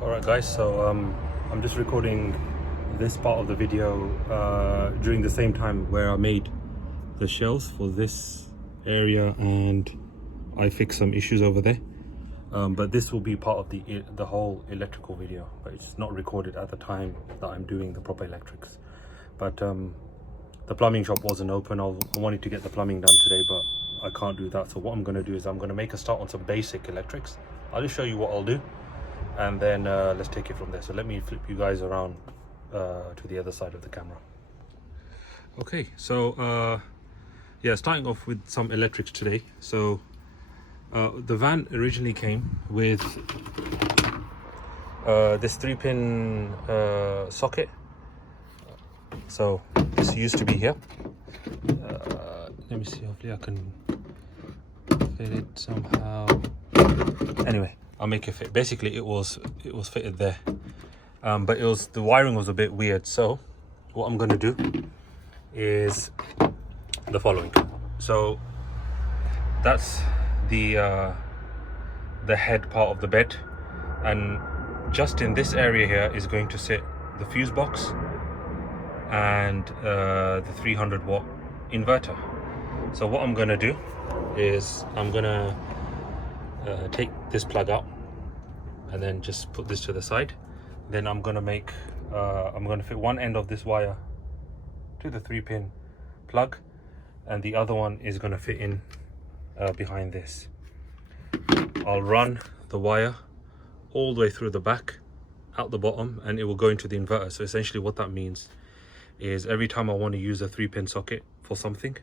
Alright guys, so I'm just recording this part of the video during the same time where I made the shells for this area and I fixed some issues over there. But this will be part of the whole electrical video, but it's not recorded at the time that I'm doing the proper electrics. But the plumbing shop wasn't open. I wanted to get the plumbing done today, but I can't do that. So what I'm going to do is I'm going to make a start on some basic electrics. I'll just show you what I'll do, and then let's take it from there. So let me flip you guys around to the other side of the camera. Okay, so yeah, starting off with some electrics today. So the van originally came with this 3-pin socket. So this used to be here. Let me see, hopefully I can fit it somehow. Anyway, I'll make it fit. Basically it was fitted there, but the wiring was a bit weird. So what I'm going to do is the following. So that's the head part of the bed, and just in this area here is going to sit the fuse box and the 300 watt inverter. So what I'm going to do is I'm going to take this plug out and then just put this to the side. Then I'm going to fit one end of this wire to the 3-pin plug, and the other one is going to fit in behind this. I'll run the wire all the way through the back, out the bottom, and it will go into the inverter. So essentially what that means is every time I want to use a 3-pin socket for something,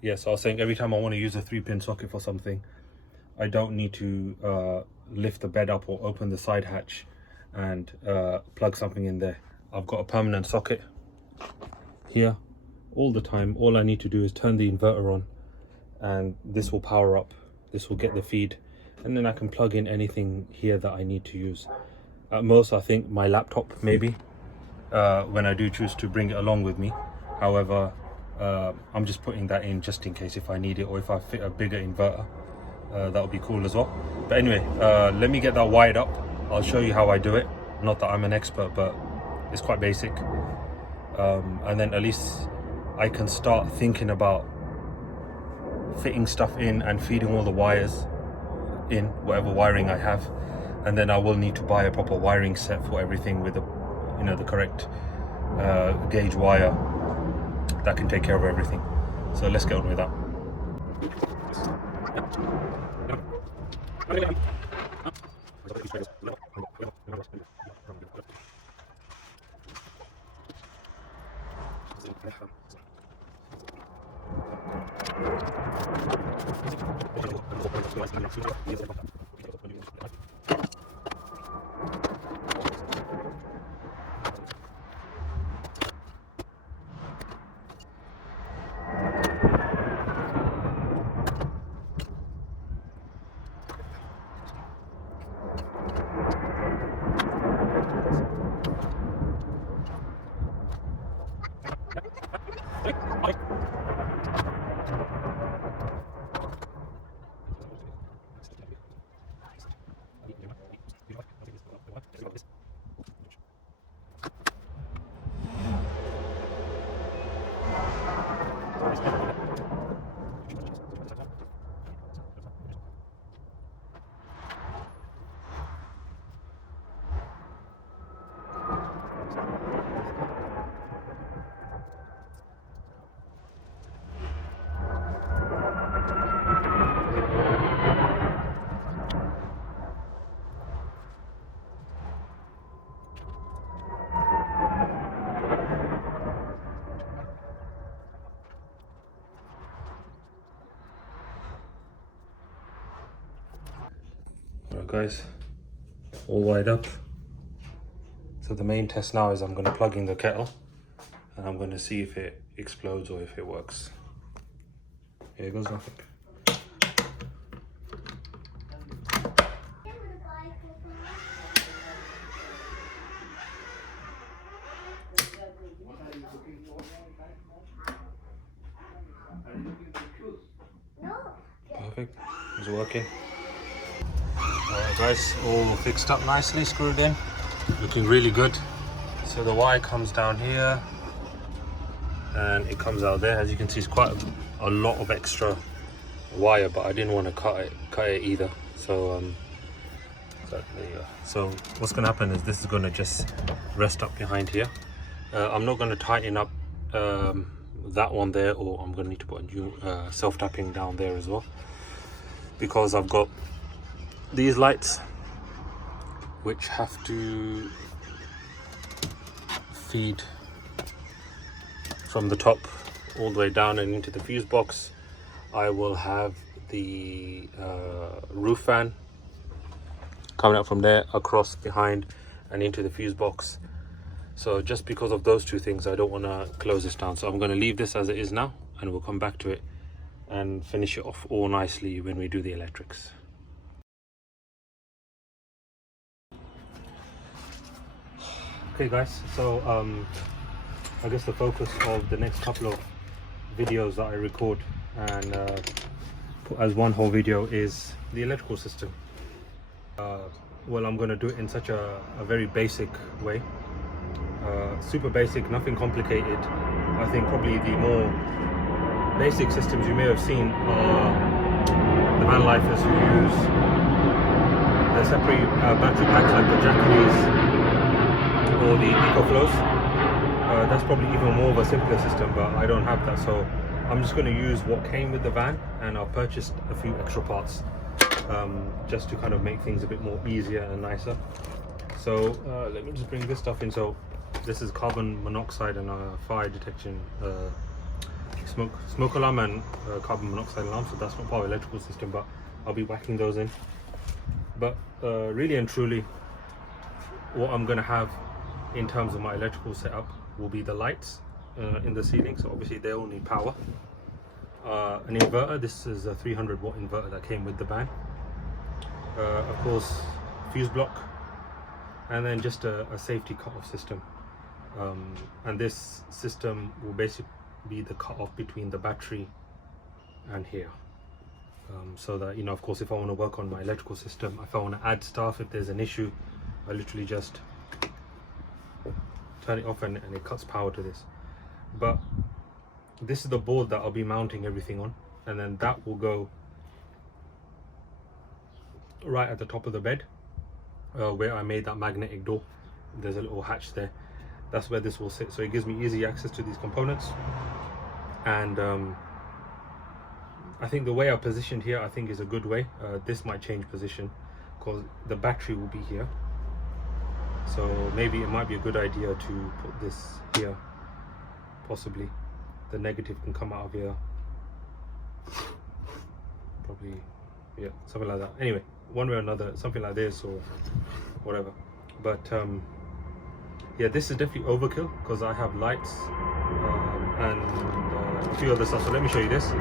yes, I was saying every time I want to use a 3-pin socket for something, I don't need to lift the bed up or open the side hatch and plug something in there. I've got a permanent socket here all the time. All I need to do is turn the inverter on and this will power up. This will get the feed, and then I can plug in anything here that I need to use. At most, I think my laptop maybe, when I do choose to bring it along with me. However, I'm just putting that in just in case if I need it, or if I fit a bigger inverter, that would be cool as well. But anyway, let me get that wired up. I'll show you how I do it. Not that I'm an expert, but it's quite basic. And then at least I can start thinking about fitting stuff in and feeding all the wires in, whatever wiring I have. And then I will need to buy a proper wiring set for everything with the correct gauge wire that can take care of everything. So let's get on with that. Alright guys, all wired up. So the main test now is I'm going to plug in the kettle and I'm going to see if it explodes or if it works. Here goes nothing. Perfect, it's working. Alright Guys, all fixed up nicely, screwed in, looking really good. So the wire comes down here and it comes out there. As you can see, it's quite a lot of extra wire, but I didn't want to cut it either. So there you go. So what's going to happen is this is going to just rest up behind here. I'm not going to tighten up that one there, or I'm going to need to put a new self-tapping down there as well, because I've got these lights which have to feed from the top all the way down and into the fuse box. I will have the roof fan coming out from there across behind and into the fuse box. So just because of those two things, I don't want to close this down, so I'm going to leave this as it is now, and we'll come back to it and finish it off all nicely when we do the electrics. Okay guys, so I guess the focus of the next couple of videos that I record and put as one whole video is the electrical system. Well, I'm going to do it in such a very basic way, super basic, nothing complicated. I think probably the more basic systems you may have seen are the van lifers who use the separate battery packs like the Japanese or the EcoFlows. That's probably even more of a simpler system, but I don't have that, so I'm just going to use what came with the van, and I've purchased a few extra parts just to kind of make things a bit more easier and nicer. So let me just bring this stuff in. So this is carbon monoxide and fire detection smoke alarm and carbon monoxide alarm, so that's not part of the electrical system, but I'll be whacking those in. But really and truly, what I'm going to have in terms of my electrical setup will be the lights in the ceiling. So obviously they all need power. An inverter, this is a 300 watt inverter that came with the van. Of course, fuse block, and then just a safety cut-off system. And this system will basically be the cut-off between the battery and here. So that, you know, of course, if I want to work on my electrical system, if I want to add stuff, if there's an issue, I literally just turn it off and it cuts power to this. But this is the board that I'll be mounting everything on, and then that will go right at the top of the bed where I made that magnetic door. There's a little hatch there. That's where this will sit, so it gives me easy access to these components. And I think the way I positioned here, I think is a good way. This might change position because the battery will be here, so maybe it might be a good idea to put this here. Possibly the negative can come out of here, probably, yeah, something like that. Anyway, one way or another, something like this or whatever. But yeah, this is definitely overkill because I have lights and a few other stuff. So let me show you this.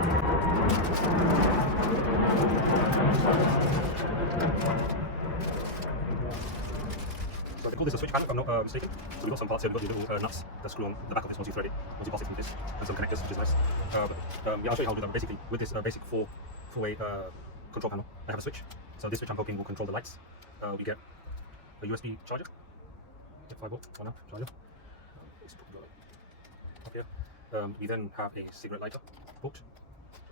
So they call this a switch fan if I'm not mistaken. So we've got some parts here. We've got these little nuts that screw on the back of this once you thread it, once you pass it through this, and some connectors, which is nice. Yeah, I'll show you how to do that. Basically, with this basic four-way control panel, I have a switch. So this switch I'm hoping will control the lights. We get a USB charger, 5 volt, 1 amp charger. Up here. We then have a cigarette lighter port,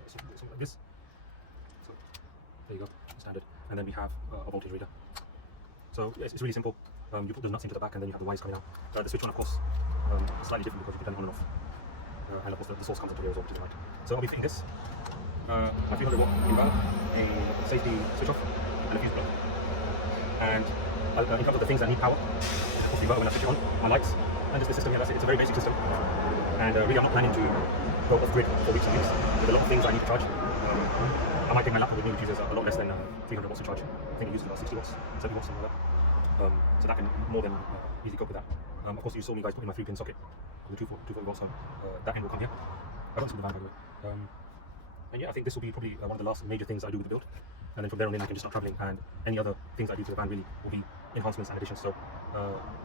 something like this. So there you go, standard. And then we have a voltage reader. So yeah, it's really simple. You put the nuts into the back and then you have the wires coming out. The switch one, of course, is slightly different because you can turn it on and off. And of course the source comes into here as well, which is right. So I'll be fitting this, a 300 watt inverter, a safety switch off, and a fuse plug. And in terms of the things that need power, of course the inverter when I switch it on, my lights, and just the system here, that's it. It's a very basic system. And really I'm not planning to go off grid for weeks and weeks. There's a lot of things I need to charge. I might take my laptop with me, which uses a lot less than 300 watts to charge. I think it uses about 60 watts, 70 watts, something like that. So that can more than easily cope with that. Of course, you saw me guys put in my 3-pin socket on the 240 volts, so that end will come here. I got some of the van, by the way. And yeah, I think this will be probably one of the last major things I do with the build. And then from there on in, I can just start traveling, and any other things I do to the van really will be enhancements and additions. So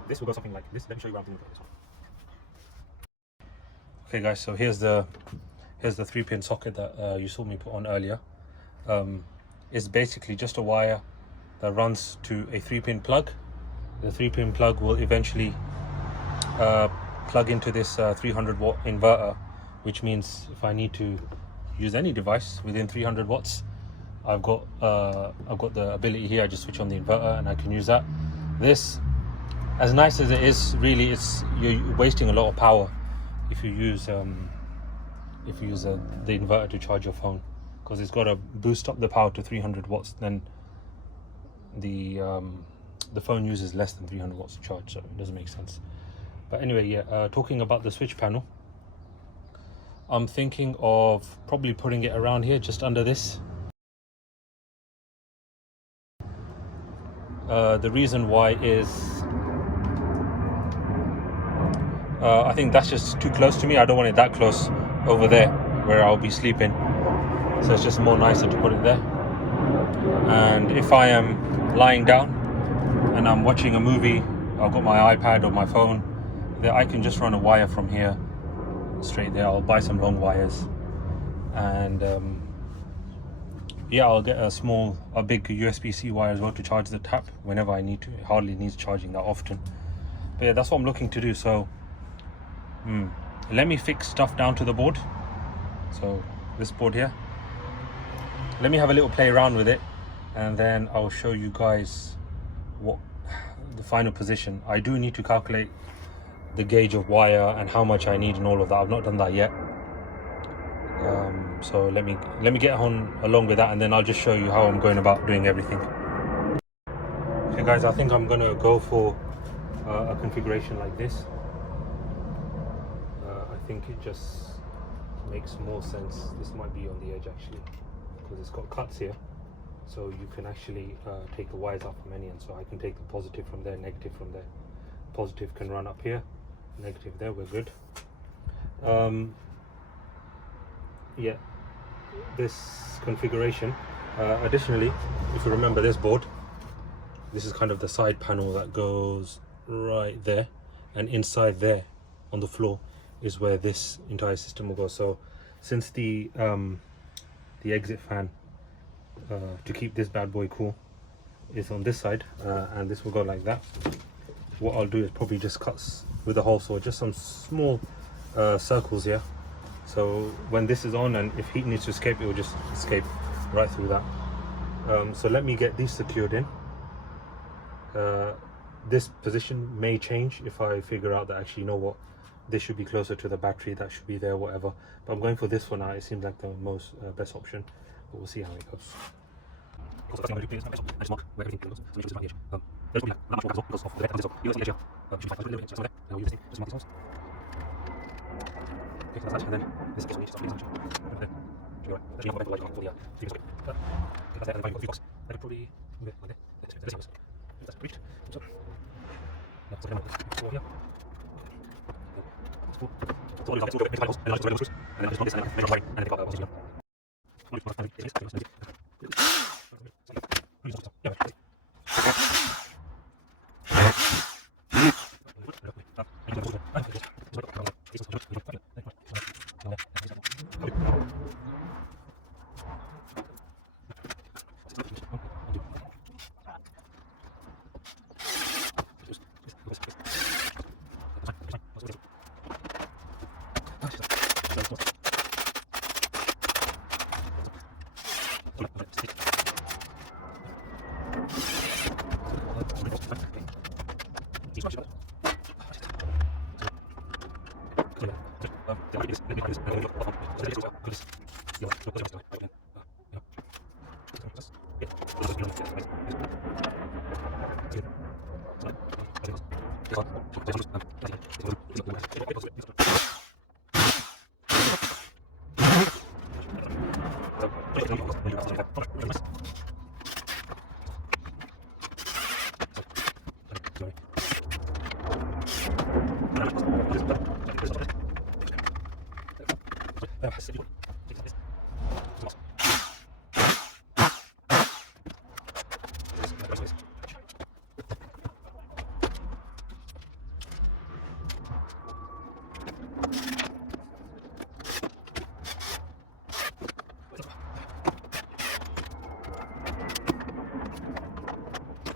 this will go something like this. Let me show you what I'm thinking about this one. Okay guys, so here's the 3-pin socket that you saw me put on earlier. It's basically just a wire that runs to a 3-pin plug. The 3-pin plug will eventually plug into this 300 watt inverter, which means if I need to use any device within 300 watts, I've got the ability here. I just switch on the inverter and I can use that. This, as nice as it is, really you're wasting a lot of power if you use the inverter to charge your phone, because it's got to boost up the power to 300 watts. Then the phone uses less than 300 watts to charge, so it doesn't make sense. But anyway, yeah, talking about the switch panel, I'm thinking of probably putting it around here, just under this. The reason why is I think that's just too close to me. I don't want it that close over there where I'll be sleeping, so it's just more nicer to put it there. And if I am lying down and I'm watching a movie, I've got my iPad or my phone there, I can just run a wire from here straight there. I'll buy some long wires, and yeah, I'll get a big USB-C wire as well to charge the tap whenever I need to. It hardly needs charging that often. But yeah, that's what I'm looking to do. So let me fix stuff down to the board. So this board here, let me have a little play around with it, and then I'll show you guys what the final position. I do need to calculate the gauge of wire and how much I need and all of that. I've not done that yet. So let me get on along with that, and then I'll just show you how I'm going about doing everything. Okay guys, I think I'm gonna go for a configuration like this. I think it just makes more sense. This might be on the edge actually, because it's got cuts here, so you can actually take the wires out from any end. So I can take the positive from there, negative from there. Positive can run up here, negative there. We're good. Yeah, this configuration, additionally, if you remember this board, this is kind of the side panel that goes right there, and inside there on the floor is where this entire system will go. So since the exit fan to keep this bad boy cool is on this side, and this will go like that, what I'll do is probably just cut with a hole saw just some small circles here. So when this is on, and if heat needs to escape, it will just escape right through that. So let me get these secured in. This position may change if I figure out that actually, you know what, this should be closer to the battery, that should be there, whatever. But I'm going for this for now. It seems like the most best option, but we'll see how it goes. So the first thing I'm going to do is I just mark where everything goes. So make sure this is right edge. There's probably like that much more goes off the left, so you'll see the edge here. Should be fine. So a little bit just on there, and I'll use this thing just to mark these holes. Okay, so that's that, and then this is just on the edge. Over there. Should be right. Actually, I'm going to light on for the speakers. Okay, that's there, and then I've got 3 box. I could probably move it like there. This house. That's reached. So now, so then I'll here. So all these are two big holes, and I'll just those screws, and then I'll just run this, and then make sure I'm and then take out the position.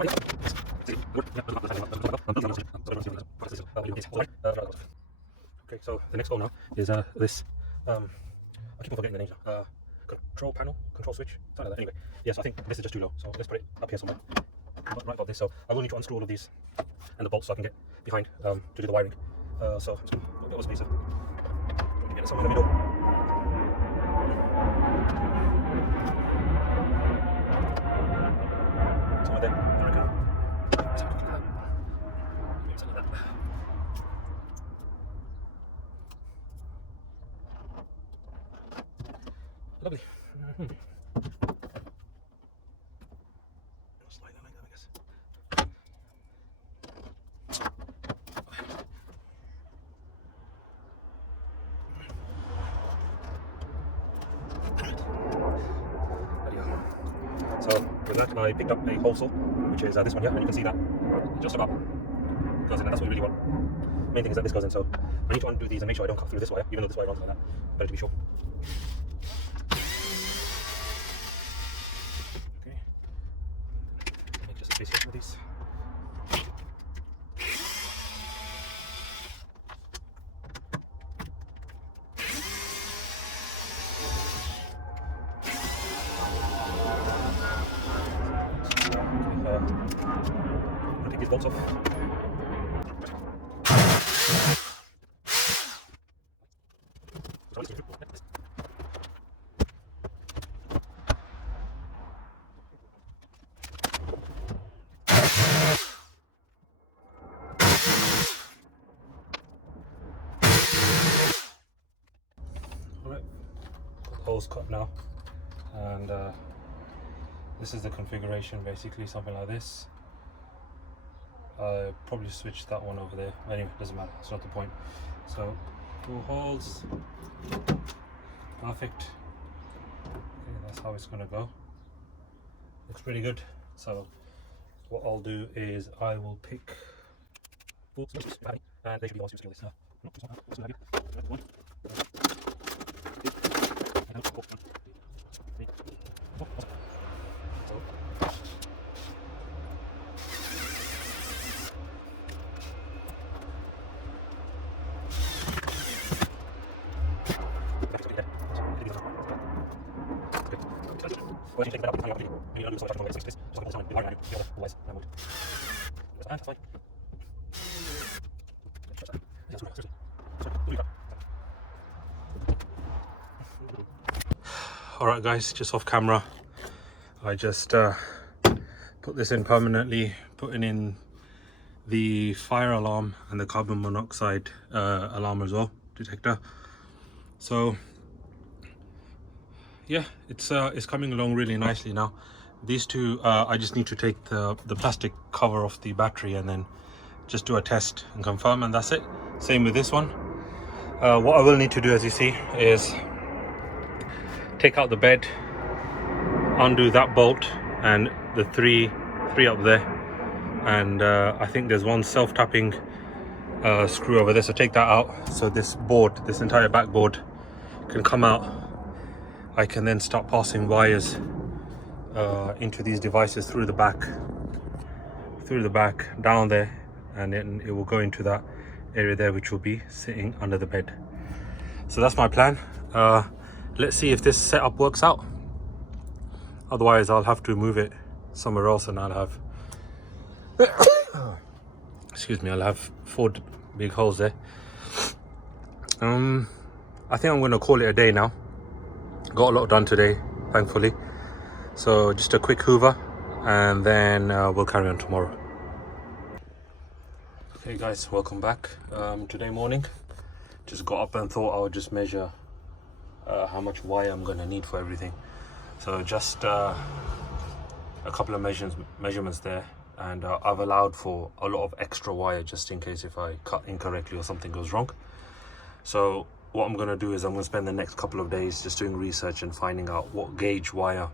Okay, so the next goal now is this. I keep on forgetting the names now. Control panel, control switch, something like that. Anyway, yes, I think this is just too low, so let's put it up here somewhere. Right above this, so I will need to unscrew all of these and the bolts so I can get behind to do the wiring. So I'm just going to put a bit of space in. Get it somewhere in the middle. Somewhere there, I reckon. Let's have a look at that. Maybe something like that. Lovely. Slide that like that, I guess. So with that, I picked up a hole saw, which is this one here, and you can see that it just about goes in, and that's what we really want. Main thing is that this goes in, so I need to undo these and make sure I don't cut through this wire, even though this wire runs like that. Better to be sure. Okay. Make just a space here for these. I'll take these bolts off. Alright, holes cut now, and this is the configuration, basically something like this. I probably switched that one over there. Anyway, doesn't matter, it's not the point. So 2 holes, perfect. Okay, that's how it's gonna go. Looks pretty good. So what I'll do is I will pick and they should be all super this. Alright guys, just off camera, I just put this in permanently, putting in the fire alarm and the carbon monoxide alarm as well, detector. So yeah, it's coming along really nicely now. These two, I just need to take the plastic cover off the battery and then just do a test and confirm, and that's it. Same with this one. What I will need to do, as you see, is take out the bed, undo that bolt and the three up there, and I think there's one self-tapping screw over there, so take that out so this board, this entire backboard can come out. I can then start passing wires into these devices through the back down there, and then it will go into that area there, which will be sitting under the bed. So that's my plan. Let's see if this setup works out. Otherwise I'll have to move it somewhere else, and I'll have excuse me, I'll have 4 big holes there. I think I'm going to call it a day now. Got a lot done today, thankfully. So just a quick hoover, and then we'll carry on tomorrow. Okay guys, welcome back. Today morning, just got up and thought I would just measure how much wire I'm going to need for everything. So just a couple of measurements there, and I've allowed for a lot of extra wire just in case if I cut incorrectly or something goes wrong. So what I'm going to do is I'm going to spend the next couple of days just doing research and finding out what gauge wire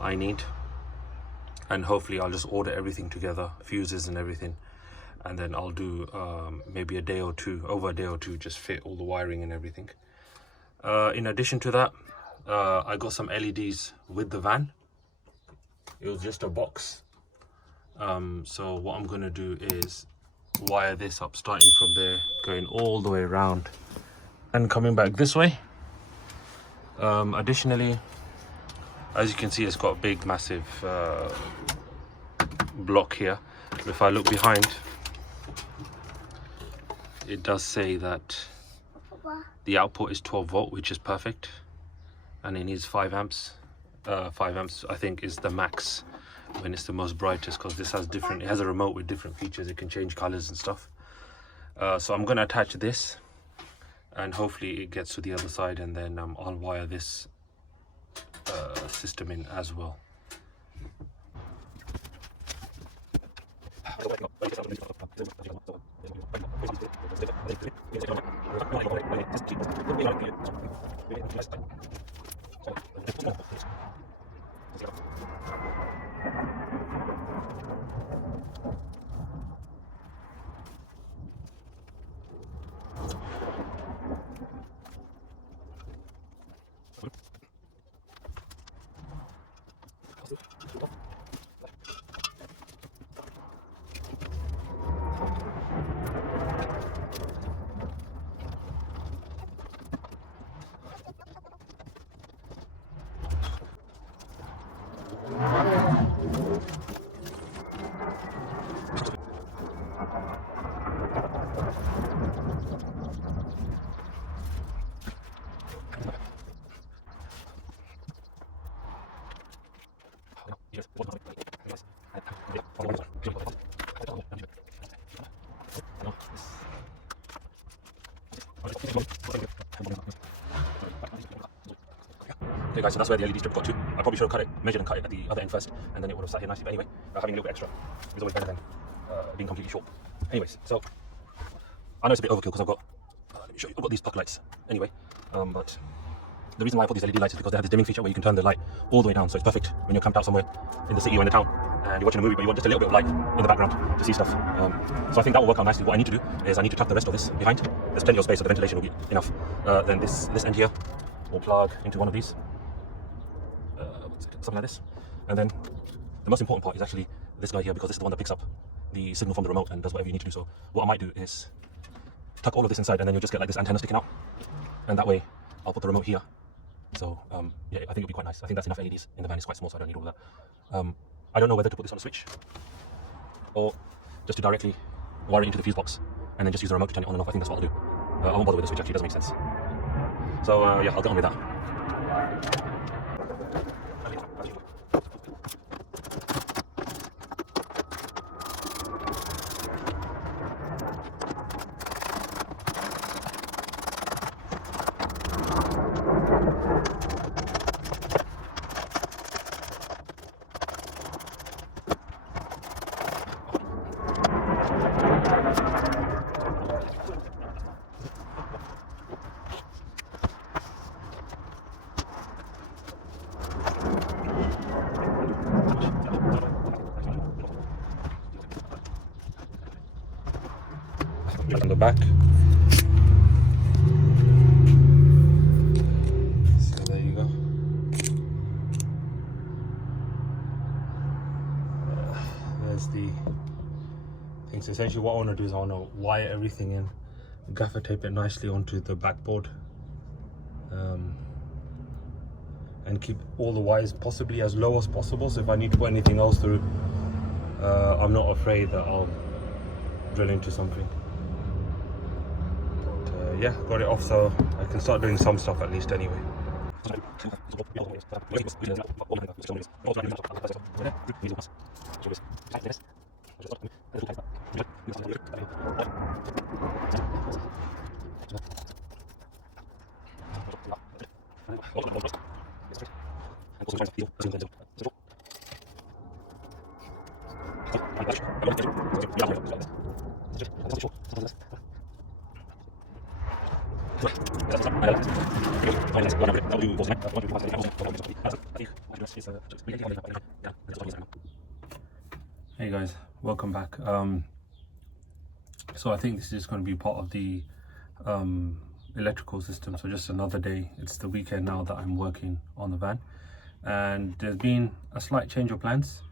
I need, and hopefully I'll just order everything together, fuses and everything, and then I'll do maybe a day or two, just fit all the wiring and everything. In addition to that, I got some LEDs with the van. It was just a box So what I'm going to do is wire this up, starting from there, going all the way around and coming back this way. Additionally, as you can see, it's got a big massive block here. If I look behind, it does say that the output is 12 volt, which is perfect, and it needs 5 amps. 5 amps I think is the max when it's the most brightest, because this has different, it has a remote with different features. It can change colors and stuff. So I'm going to attach this, and hopefully it gets to the other side, and then I'll wire this system in as well. Okay guys, so that's where the LED strip got to. I probably should have cut it, measured and cut it at the other end first, and then it would have sat here nicely. But anyway, having a little bit extra is always better than being completely short. Anyways, so I know it's a bit overkill because I've got, let me show you, I've got these puck lights anyway. But the reason why I put these LED lights is because they have this dimming feature where you can turn the light all the way down. So it's perfect when you're camped out somewhere in the city or in the town and you're watching a movie, but you want just a little bit of light in the background to see stuff. So I think that will work out nicely. What I need to do is I need to tuck the rest of this behind. There's plenty of space, so the ventilation will be enough. Then this end here will plug into one of these. Something like this. And then the most important part is actually this guy here, because this is the one that picks up the signal from the remote and does whatever you need to do. So what I might do is tuck all of this inside, and then you'll just get like this antenna sticking out, and that way I'll put the remote here. So yeah, I think it'll be quite nice. I think that's enough LEDs in the van. It's quite small, so I don't need all of that. I don't know whether to put this on a switch or just to directly wire it into the fuse box and then just use the remote to turn it on and off. I think that's what I'll do. I won't bother with the switch, actually. It doesn't make sense. So yeah, I'll get on with that. On the back. So there you go. There's the thing. So essentially what I want to do is I want to wire everything in, gaffer tape it nicely onto the backboard, and keep all the wires possibly as low as possible. So if I need to put anything else through, I'm not afraid that I'll drill into something. Yeah, got it off so I can start doing some stuff at least anyway. Hey guys, welcome back. So I think this is going to be part of the electrical system, so just another day. It's the weekend now that I'm working on the van, and there's been a slight change of plans.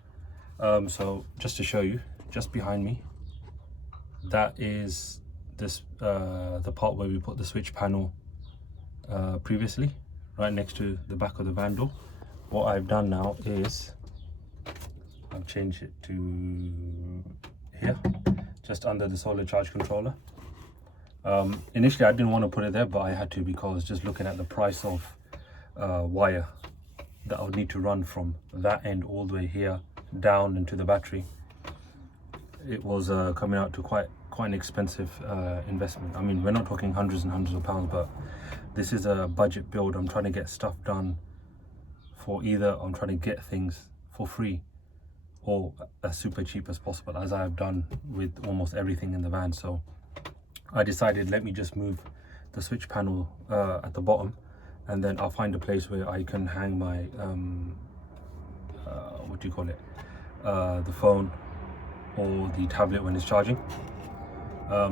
So just to show you, just behind me, that is this the part where we put the switch panel previously, right next to the back of the van door. What I've done now is I've changed it to here, just under the solar charge controller. Initially I didn't want to put it there, but I had to, because just looking at the price of wire that I would need to run from that end all the way here down into the battery, it was coming out to quite an expensive investment. I mean, we're not talking hundreds and hundreds of pounds, but this is a budget build. I'm trying to get stuff done for either I'm trying to get things for free or as super cheap as possible, as I have done with almost everything in the van. So I decided, let me just move the switch panel at the bottom, and then I'll find a place where I can hang my what do you call it, the phone or the tablet when it's charging.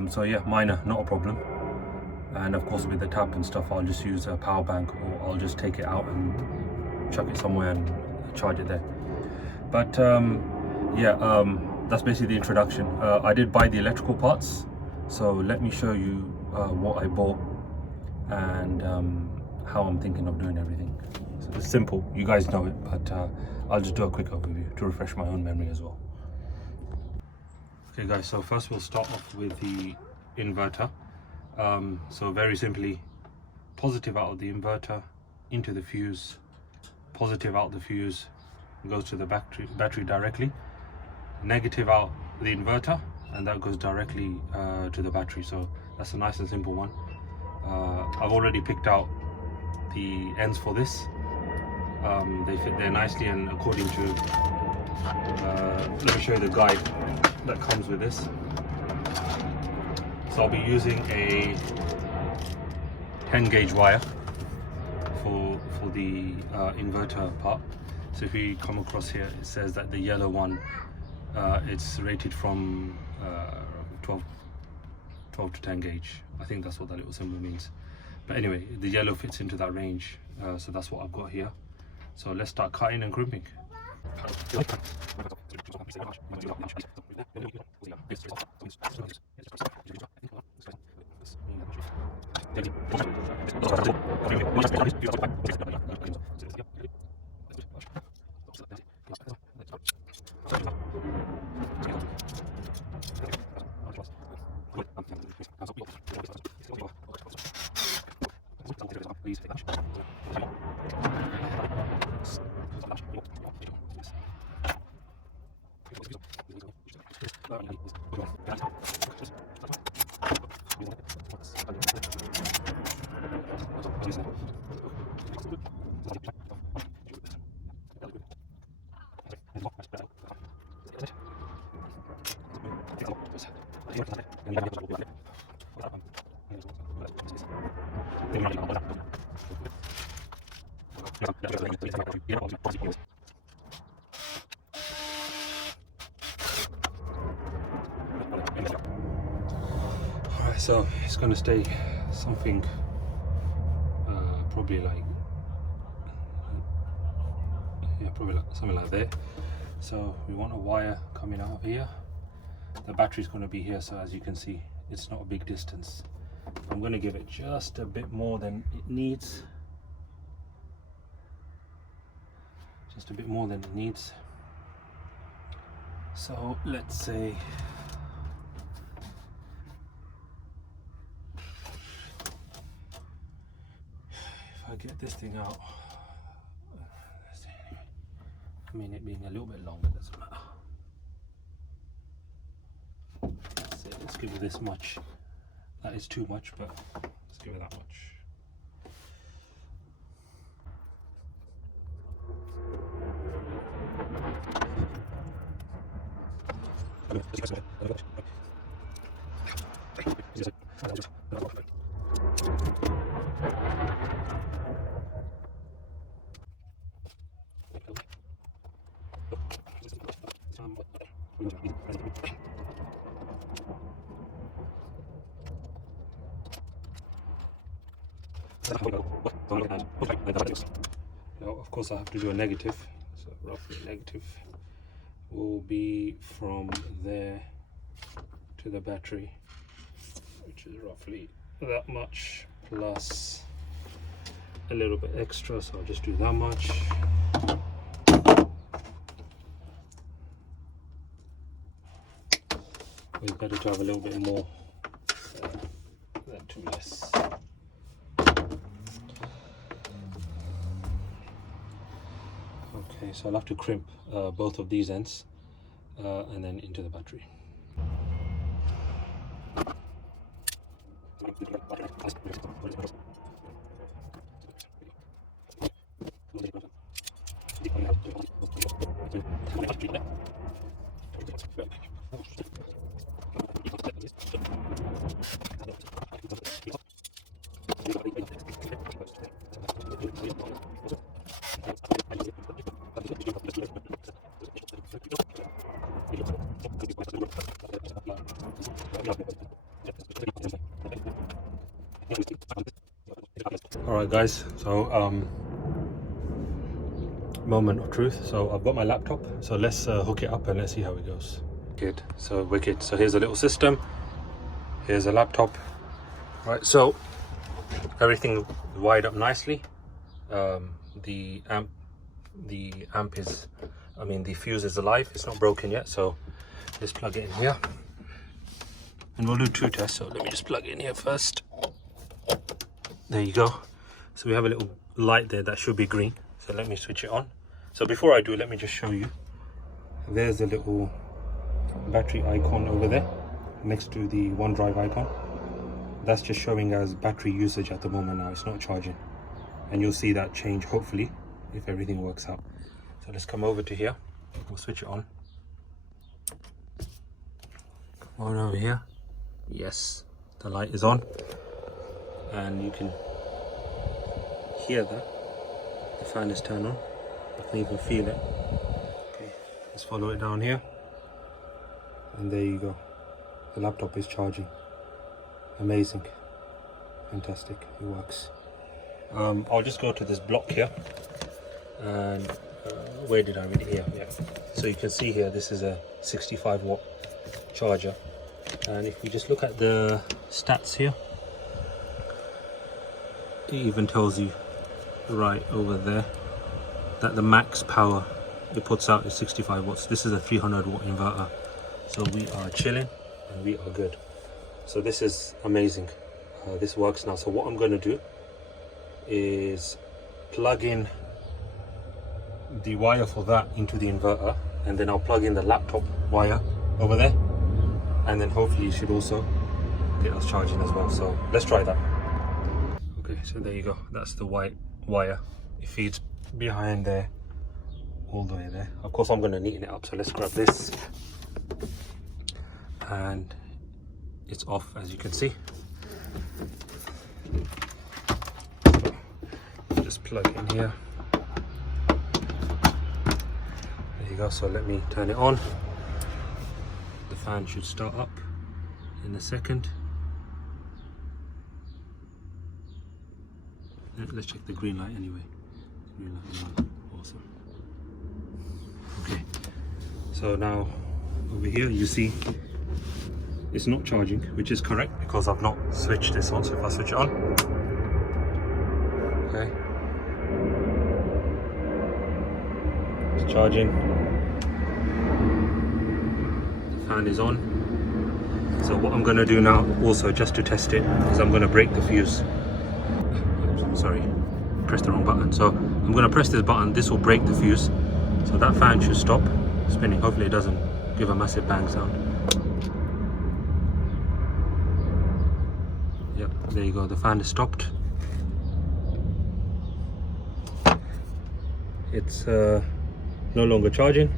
So yeah, minor, not a problem. And of course with the tap and stuff, I'll just use a power bank, or I'll just take it out and chuck it somewhere and charge it there. But yeah, that's basically the introduction. I did buy the electrical parts, so let me show you what I bought and how I'm thinking of doing everything. So it's simple, you guys know it, but I'll just do a quick overview to refresh my own memory as well. Okay guys, so first we'll start off with the inverter. So very simply, positive out of the inverter into the fuse, positive out the fuse goes to the battery directly, negative out the inverter, and that goes directly to the battery. So that's a nice and simple one. I've already picked out the ends for this. They fit there nicely, and according to let me show you the guide that comes with this. So I'll be using a 10 gauge wire for the inverter part. So if you come across here, it says that the yellow one, it's rated from 12 to 10 gauge. I think that's what that little symbol means. But anyway, the yellow fits into that range, so that's what I've got here. So let's start cutting and crimping. Alright, so it's going to stay something probably like, yeah, probably like something like that. So we want a wire coming out of here. The battery's going to be here, so as you can see, it's not a big distance. I'm going to give it just a bit more than it needs. Just a bit more than it needs. So let's say if I get this thing out, I mean, it being a little bit longer doesn't matter. Let's give it this much. That is too much, but let's give it that much. Now, of course, I have to do a negative, so roughly negative will be from there to the battery, which is roughly that much plus a little bit extra, so I'll just do that much. It's better to have a little bit more than too less. Okay, so I'll have to crimp both of these ends and then into the battery. Alright guys, so moment of truth. So I've got my laptop, so let's hook it up and let's see how it goes. Good, so wicked. So here's a little system, here's a laptop. Right, so everything wired up nicely. The amp is, I mean the fuse is alive, it's not broken yet, so let's plug it in here and we'll do two tests. So let me just plug it in here first. There you go. So we have a little light there that should be green, so let me switch it on. So before I do, let me just show you. There's a little battery icon over there next to the OneDrive icon. That's just showing as battery usage at the moment now, it's not charging. And you'll see that change hopefully if everything works out. So let's come over to here, we'll switch it on. Come on over here. Yes, the light is on. And you can hear that. The fan is turned on. I can even feel it. Okay, let's follow it down here. And there you go. The laptop is charging. Amazing. Fantastic. It works. I'll just go to this block here. And where did I read it here? Yeah. So you can see here, this is a 65 watt charger. And if we just look at the stats here, it even tells you right over there that the max power it puts out is 65 watts. This is a 300 watt inverter, so we are chilling and we are good. So this is amazing. This works now. So what I'm going to do is plug in the wire for that into the inverter, and then I'll plug in the laptop wire over there, and then hopefully it should also get us charging as well. So let's try that. Okay, so there you go, that's the white wire. It feeds behind there, all the way there. Of course I'm going to neaten it up, so let's grab this. And it's off, as you can see. Just plug in here. There you go, so let me turn it on. The fan should start up in a second. Let's check the green light anyway. Green light is on. Awesome. Okay, so now over here you see it's not charging, which is correct because I've not switched this on. So if I switch it on, okay, it's charging. The fan is on. So what I'm going to do now also, just to test it, is I'm going to break the fuse. Sorry, pressed the wrong button. So I'm going to press this button, this will break the fuse, so that fan should stop spinning. Hopefully it doesn't give a massive bang sound. Yep, there you go, the fan is stopped. It's no longer charging.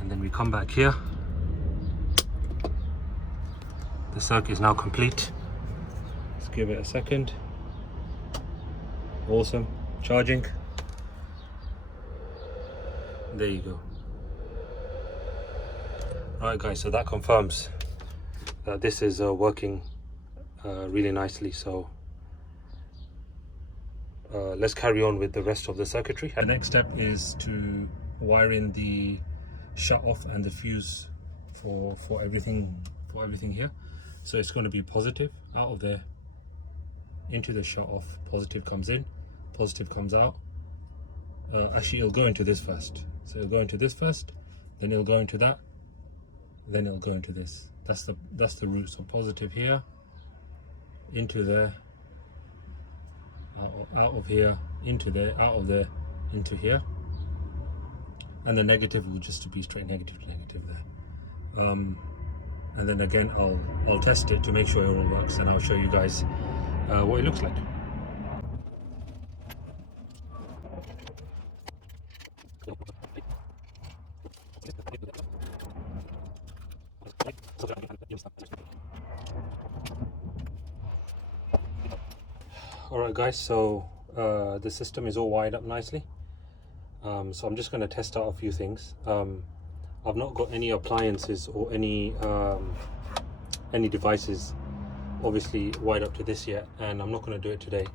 And then we come back here. The circuit is now complete. Let's give it a second. Awesome, charging. There you go. Right guys, so that confirms that this is working really nicely. So let's carry on with the rest of the circuitry. The next step is to wire in the shut off and the fuse for everything here. So it's going to be positive out of there into the shut off, positive comes in, positive comes out. Actually it'll go into this first, so it'll go into this first, then it'll go into that, then it'll go into this. That's the route. So positive here, into there, out of here, into there, out of there, into here, and the negative will just be straight negative to negative there. And then again I'll test it to make sure it all works, and I'll show you guys what it looks like. Alright guys, so the system is all wired up nicely. So I'm just going to test out a few things. I've not got any appliances or any devices obviously wired up to this yet, and I'm not going to do it today.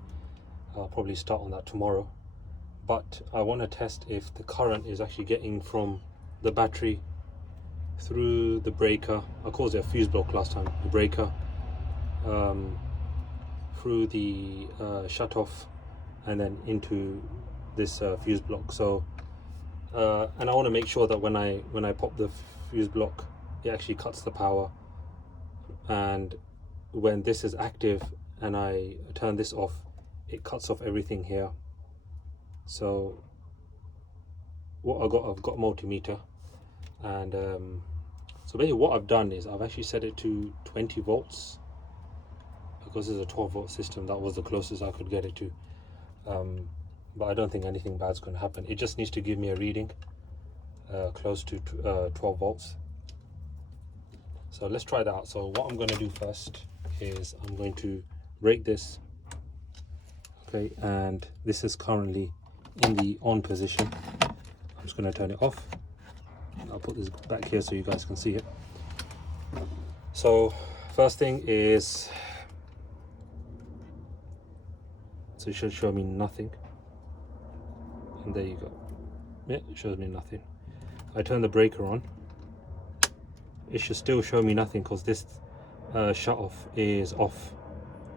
I'll probably start on that tomorrow. But I want to test if the current is actually getting from the battery through the breaker. I called it a fuse block last time. The breaker, through the shut off, and then into this fuse block. So and I want to make sure that when I pop the fuse block, it actually cuts the power, and when this is active and I turn this off, it cuts off everything here. So what I've got a multimeter, and so basically what I've done is I've actually set it to 20 volts because it's a 12-volt system. That was the closest I could get it to, but I don't think anything bad's going to happen. It just needs to give me a reading close to 12 volts. So let's try that out. So what I'm going to do first is I'm going to break this. Okay, and this is currently in the on position. I'm just going to turn it off. I'll put this back here so you guys can see it. So first thing is, so it should show me nothing, and there you go. Yeah, it shows me nothing. I turn the breaker on, it should still show me nothing because this shut off is off.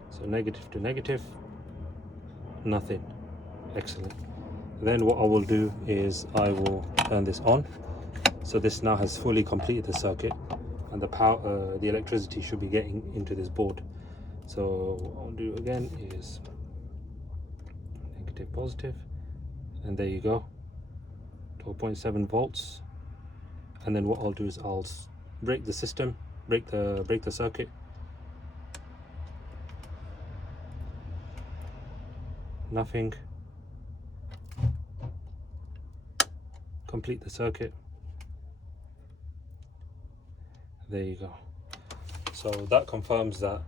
So negative to negative, nothing. Excellent. Then what I will do is I will turn this on. So this now has fully completed the circuit, and the power, the electricity should be getting into this board. So what I'll do again is negative, positive, and there you go, 12.7 volts. And then what I'll do is I'll break the system, break the circuit. Nothing. Complete the circuit. There you go. So that confirms that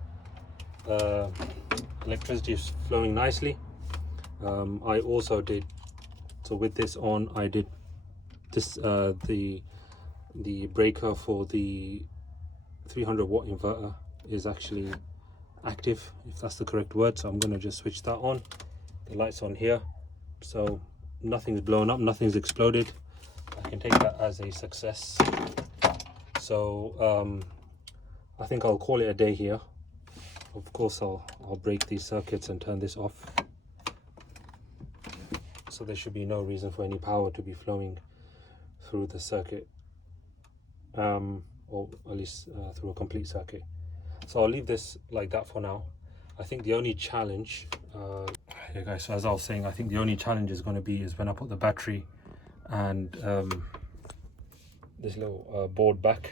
electricity is flowing nicely. I also did, so with this on, I did this the breaker for the 300 watt inverter is actually active, if that's the correct word. So I'm going to just switch that on. The light's on here, so nothing's blown up, nothing's exploded. I can take that as a success. So I think I'll call it a day here. Of course I'll break these circuits and turn this off, so there should be no reason for any power to be flowing through the circuit, or at least through a complete circuit. So I'll leave this like that for now. I think the only challenge, yeah guys, so as I was saying, I think the only challenge is going to be is when I put the battery and this little board back.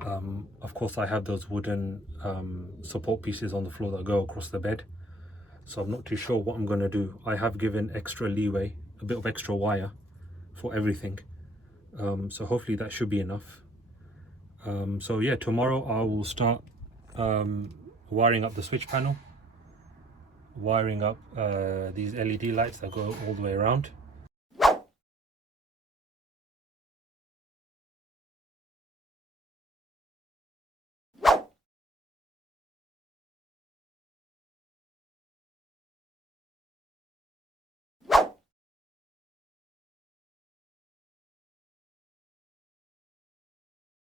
Of course I have those wooden support pieces on the floor that go across the bed, so I'm not too sure what I'm going to do. I have given extra leeway, a bit of extra wire for everything, so hopefully that should be enough. So yeah, tomorrow I will start wiring up the switch panel, wiring up these LED lights that go all the way around,